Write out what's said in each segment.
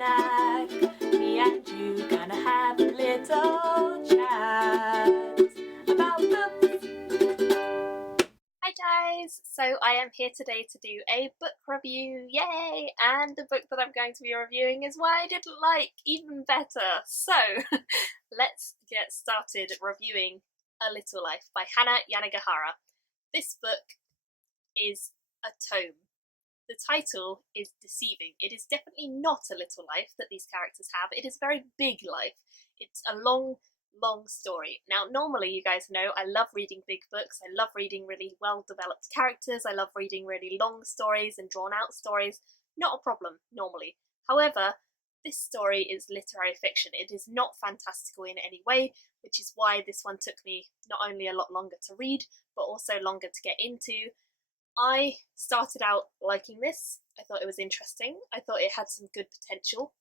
snack. Me and you gonna have a little chat about books. Hi guys! So I am here today to do a book review, yay! And the book that I'm going to be reviewing is one I didn't like, even better. So let's get started reviewing A Little Life by Hanya Yanigahara. This book is a tome. The title is deceiving. It is definitely not a little life that these characters have. It is a very big life. It's a long story. Now, normally, you guys know, I love reading big books. I love reading really well-developed characters. I love reading really long stories and drawn-out stories. Not a problem, normally. However, this story is literary fiction. It is not fantastical in any way, which is why this one took me not only a lot longer to read, but also longer to get into. I started out liking this. I thought it was interesting. I thought it had some good potential.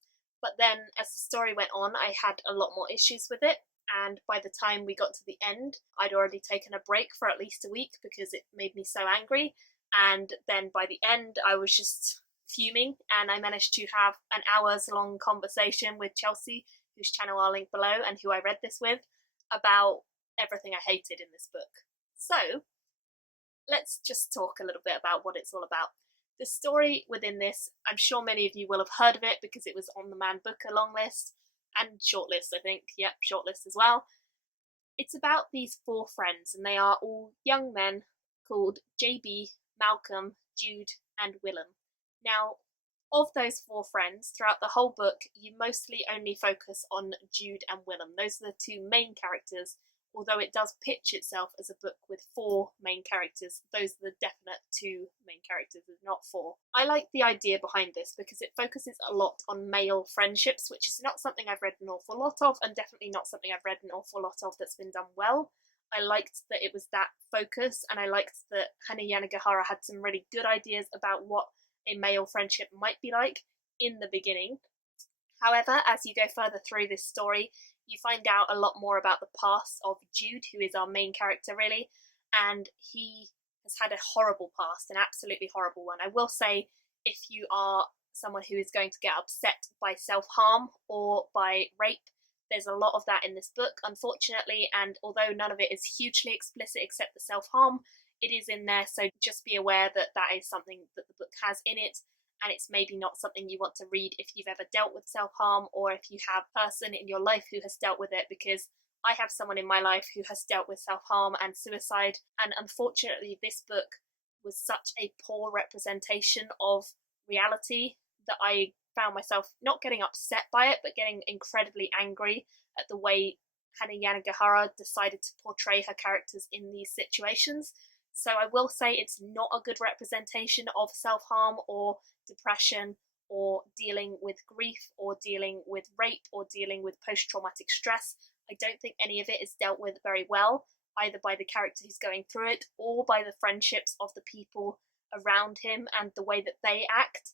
But then as the story went on, I had a lot more issues with it. And by the time we got to the end, I'd already taken a break for at least a week because it made me so angry. And then by the end, I was just fuming. And I managed to have an hours long conversation with Chelsea, whose channel I'll link below, and who I read this with, about everything I hated in this book. So let's just talk a little bit about what it's all about. The story within this, I'm sure many of you will have heard of it because it was on the Man Booker long list and shortlist, I think. Yep, shortlist as well. It's about these four friends, and they are all young men called JB, Malcolm, Jude, and Willem. Now, of those four friends, throughout the whole book, you mostly only focus on Jude and Willem. Those are the two main characters. Although it does pitch itself as a book with four main characters, those are the definite two main characters, not four. I like the idea behind this because it focuses a lot on male friendships, which is not something I've read an awful lot of, and definitely not something I've read an awful lot of that's been done well. I liked that it was that focus, and I liked that Hanya Yanigahara had some really good ideas about what a male friendship might be like in the beginning. However, as you go further through this story, you find out a lot more about the past of Jude, who is our main character really, and he has had a horrible past, an absolutely horrible one. I will say, if you are someone who is going to get upset by self-harm or by rape, there's a lot of that in this book, unfortunately, and although none of it is hugely explicit except the self-harm, it is in there, so just be aware that that is something that the book has in it. And it's maybe not something you want to read if you've ever dealt with self-harm or if you have a person in your life who has dealt with it, because I have someone in my life who has dealt with self-harm and suicide, and unfortunately this book was such a poor representation of reality that I found myself not getting upset by it, but getting incredibly angry at the way Hanya Yanigahara decided to portray her characters in these situations. So I will say it's not a good representation of self-harm or depression or dealing with grief or dealing with rape or dealing with post-traumatic stress. I don't think any of it is dealt with very well, either by the character who's going through it or by the friendships of the people around him and the way that they act.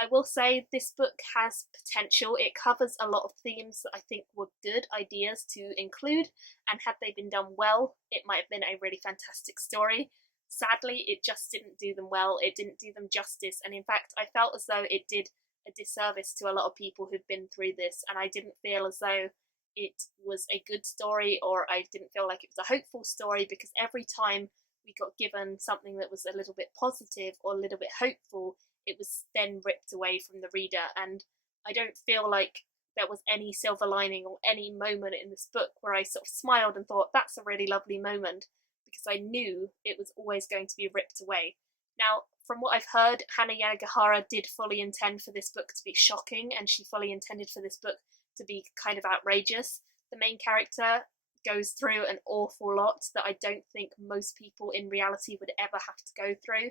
I will say this book has potential. It covers a lot of themes that I think were good ideas to include, and had they been done well, it might have been a really fantastic story. Sadly, it just didn't do them well. It didn't do them justice, and in fact, I felt as though it did a disservice to a lot of people who'd been through this, and I didn't feel as though it was a good story, or I didn't feel like it was a hopeful story, because every time we got given something that was a little bit positive or a little bit hopeful, it was then ripped away from the reader, and I don't feel like there was any silver lining or any moment in this book where I sort of smiled and thought, that's a really lovely moment, because I knew it was always going to be ripped away. Now, from what I've heard, Hanya Yanigahara did fully intend for this book to be shocking, and she fully intended for this book to be kind of outrageous. The main character goes through an awful lot that I don't think most people in reality would ever have to go through.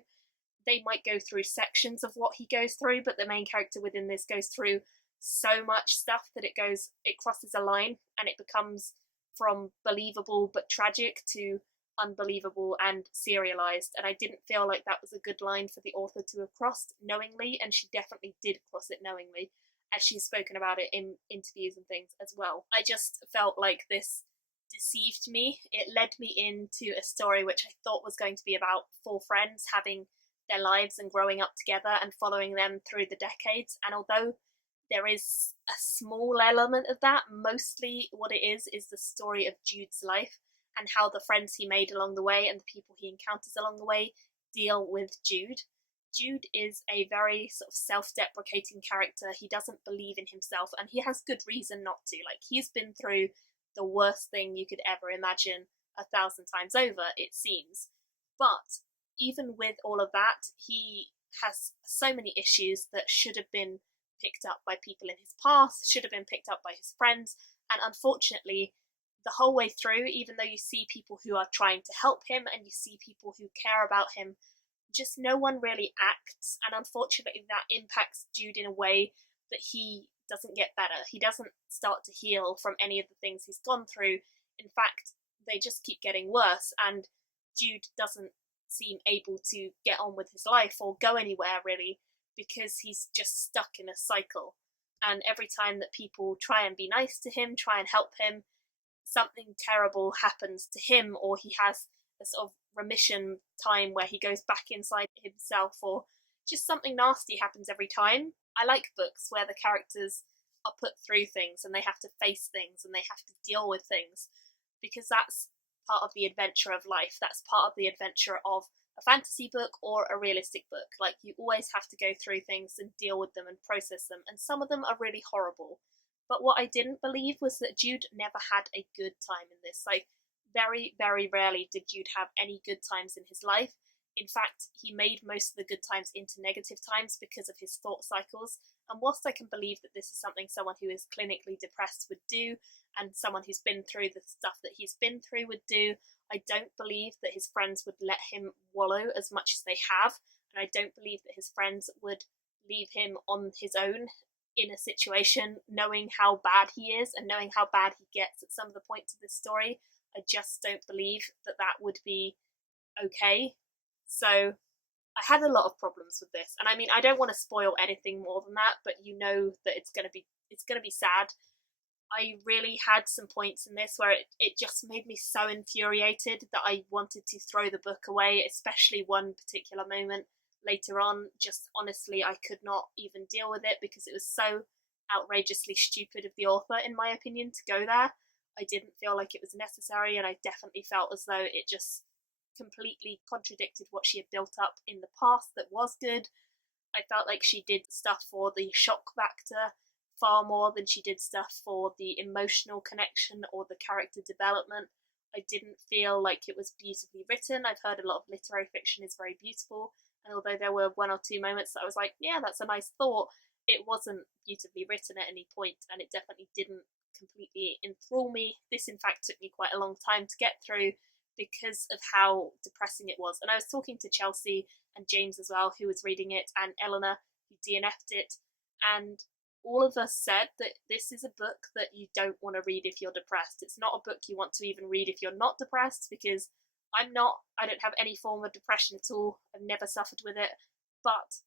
They might go through sections of what he goes through, but the main character within this goes through so much stuff that it crosses a line, and it becomes from believable but tragic to unbelievable and serialized, and I didn't feel like that was a good line for the author to have crossed knowingly, and she definitely did cross it knowingly, as she's spoken about it in interviews and things as well. I just felt like this deceived me. It led me into a story which I thought was going to be about four friends having their lives and growing up together and following them through the decades, and although There is a small element of that. Mostly what it is the story of Jude's life and how the friends he made along the way and the people he encounters along the way deal with Jude. Jude is a very sort of self-deprecating character. He doesn't believe in himself, and he has good reason not to. Like, he's been through the worst thing you could ever imagine 1,000 times over, it seems. But even with all of that, he has so many issues that should have been picked up by people in his past, should have been picked up by his friends, and unfortunately, the whole way through, even though you see people who are trying to help him and you see people who care about him, just no one really acts, and unfortunately that impacts Jude in a way that he doesn't get better. He doesn't start to heal from any of the things he's gone through. In fact, they just keep getting worse, and Jude doesn't seem able to get on with his life or go anywhere really, because he's just stuck in a cycle. And every time that people try and be nice to him, try and help him, something terrible happens to him, or he has a sort of remission time where he goes back inside himself, or just something nasty happens every time. I like books where the characters are put through things and they have to face things and they have to deal with things, because that's part of the adventure of life. That's part of the adventure of a fantasy book or a realistic book. Like, you always have to go through things and deal with them and process them, and some of them are really horrible. But what I didn't believe was that Jude never had a good time in this. Like, very, very rarely did Jude have any good times in his life. In fact, he made most of the good times into negative times because of his thought cycles. And whilst I can believe that this is something someone who is clinically depressed would do, and someone who's been through the stuff that he's been through would do, I don't believe that his friends would let him wallow as much as they have. And I don't believe that his friends would leave him on his own in a situation, knowing how bad he is and knowing how bad he gets at some of the points of this story. I just don't believe that that would be okay. So I had a lot of problems with this, and I mean, I don't want to spoil anything more than that, but you know that it's gonna be sad. I really had some points in this where it just made me so infuriated that I wanted to throw the book away, especially one particular moment later on. Just honestly, I could not even deal with it because it was so outrageously stupid of the author, in my opinion, to go there. I didn't feel like it was necessary, and I definitely felt as though it just completely contradicted what she had built up in the past that was good. I felt like she did stuff for the shock factor far more than she did stuff for the emotional connection or the character development. I didn't feel like it was beautifully written. I've heard a lot of literary fiction is very beautiful, and although there were one or two moments that I was like, yeah, that's a nice thought, it wasn't beautifully written at any point, and it definitely didn't completely enthrall me. This, in fact, took me quite a long time to get through because of how depressing it was. And I was talking to Chelsea and James as well, who was reading it, and Eleanor, who DNF'd it, and all of us said that this is a book that you don't want to read if you're depressed. It's not a book you want to even read if you're not depressed, because I don't have any form of depression at all. I've never suffered with it, but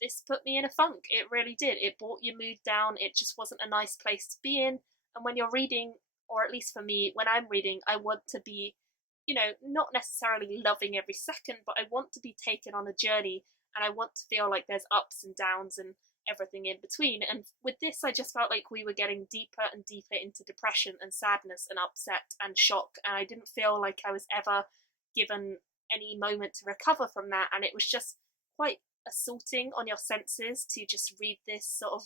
this put me in a funk. It really did. It brought your mood down. It just wasn't a nice place to be in. And when you're reading, or at least for me, when I'm reading, I want to be, not necessarily loving every second, but I want to be taken on a journey, and I want to feel like there's ups and downs and everything in between. And with this, I just felt like we were getting deeper and deeper into depression and sadness and upset and shock, and I didn't feel like I was ever given any moment to recover from that. And it was just quite assaulting on your senses to just read this sort of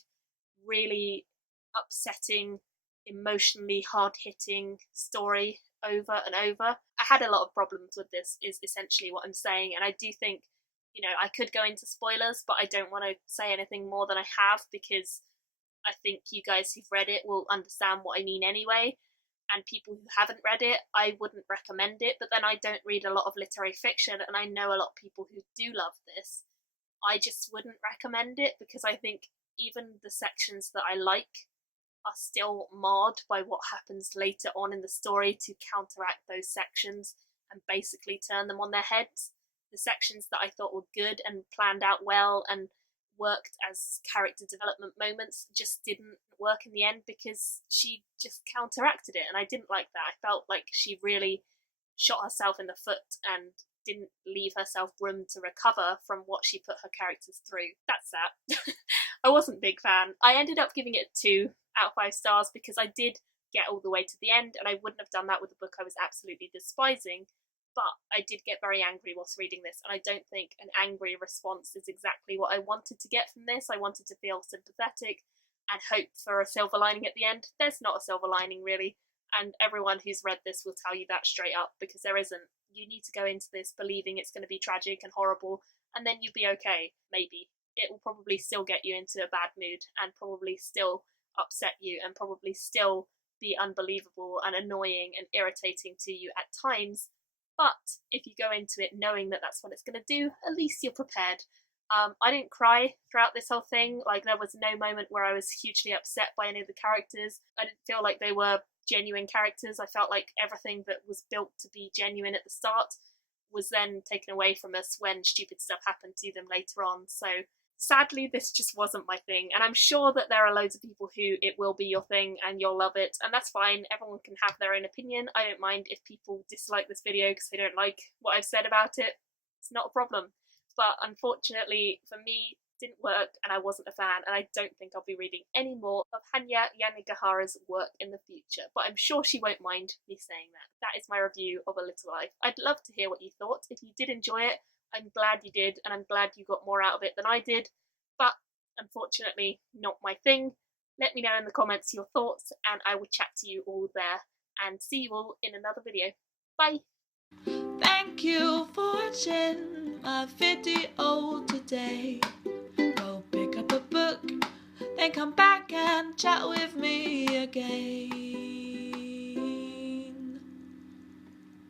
really upsetting, emotionally hard-hitting story over and over. I had a lot of problems with this, is essentially what I'm saying, and I do think, I could go into spoilers, but I don't want to say anything more than I have, because I think you guys who've read it will understand what I mean anyway, and people who haven't read it, I wouldn't recommend it. But then I don't read a lot of literary fiction, and I know a lot of people who do love this. I just wouldn't recommend it, because I think even the sections that I like are still marred by what happens later on in the story to counteract those sections and basically turn them on their heads. The sections that I thought were good and planned out well and worked as character development moments just didn't work in the end, because she just counteracted it, and I didn't like that. I felt like she really shot herself in the foot and didn't leave herself room to recover from what she put her characters through. That's that. I wasn't a big fan. I ended up giving it 2 out of 5 stars because I did get all the way to the end, and I wouldn't have done that with a book I was absolutely despising. But I did get very angry whilst reading this, and I don't think an angry response is exactly what I wanted to get from this. I wanted to feel sympathetic and hope for a silver lining at the end. There's not a silver lining, really, and everyone who's read this will tell you that straight up, because there isn't. You need to go into this believing it's going to be tragic and horrible, and then you'll be okay, maybe. It will probably still get you into a bad mood, and probably still upset you, and probably still be unbelievable and annoying and irritating to you at times. But if you go into it knowing that that's what it's going to do, at least you're prepared. I didn't cry throughout this whole thing. Like, there was no moment where I was hugely upset by any of the characters. I didn't feel like they were genuine characters. I felt like everything that was built to be genuine at the start was then taken away from us when stupid stuff happened to them later on. So sadly, this just wasn't my thing, and I'm sure that there are loads of people who it will be your thing and you'll love it, and that's fine. Everyone can have their own opinion. I don't mind if people dislike this video because they don't like what I've said about it. It's not a problem. But unfortunately for me, it didn't work, and I wasn't a fan, and I don't think I'll be reading any more of Hanya Yanigahara's work in the future, but I'm sure she won't mind me saying that. That is my review of A Little Life. I'd love to hear what you thought. If you did enjoy it, I'm glad you did, and I'm glad you got more out of it than I did, but unfortunately not my thing. Let me know in the comments your thoughts, and I will chat to you all there, and see you all in another video. Bye! Thank you for watching my video today. Go pick up a book, then come back and chat with me again.